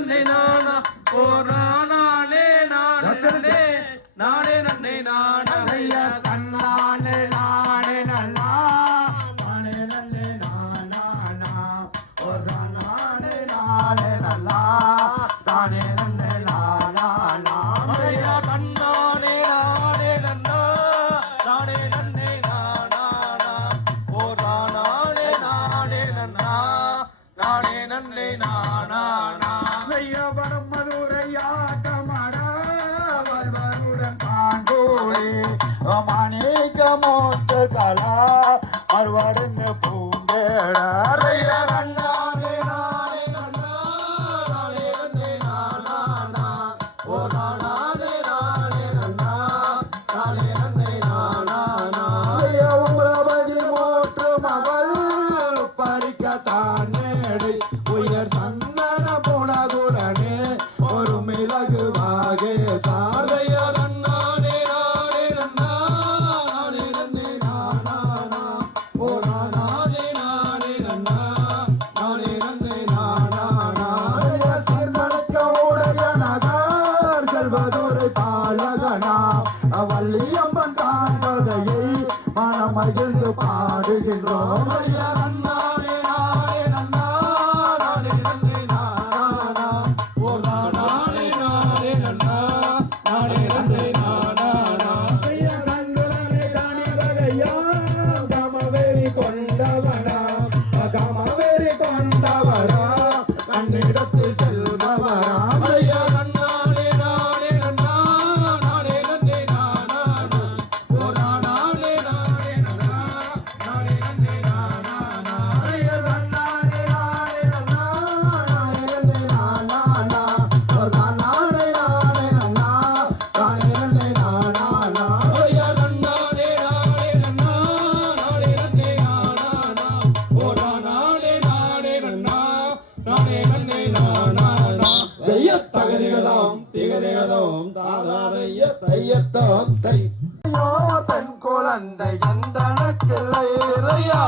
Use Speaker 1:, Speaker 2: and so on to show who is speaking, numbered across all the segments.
Speaker 1: நன்னை நானா? ஓ நானே நானே நானே நானே
Speaker 2: நன்னை நானா மதுரை பாலகனா வள்ளியம்மன் தாண்டகையை மனம் மகிழ்ந்து பாடுகின்றோம் கொண்டவரா கண்ணிடத்தில் செல்பவரா. திகதோம் திகதிகதோம் தாதாதைய தையத்தோம் தை. தன் குழந்தை எந்த இறையா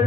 Speaker 2: அவள்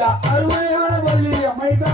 Speaker 2: தேனே அருமையான வள்ளி அமைதா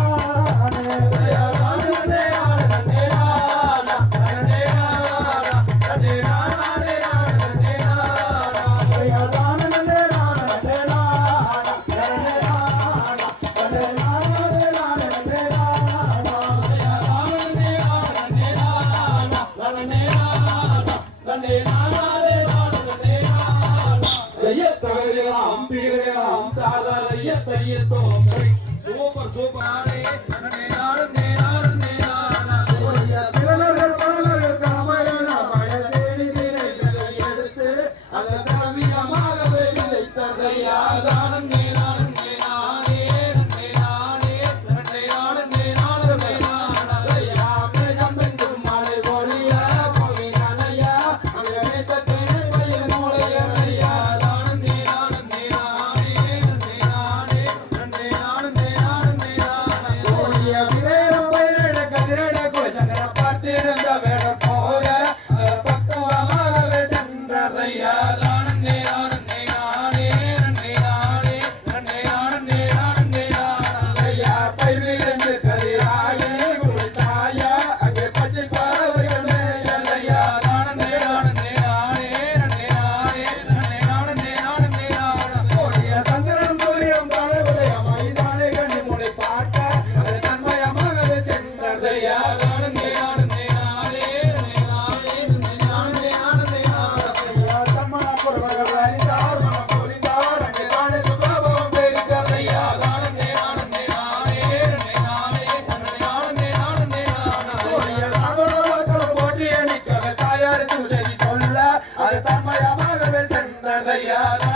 Speaker 2: yeah.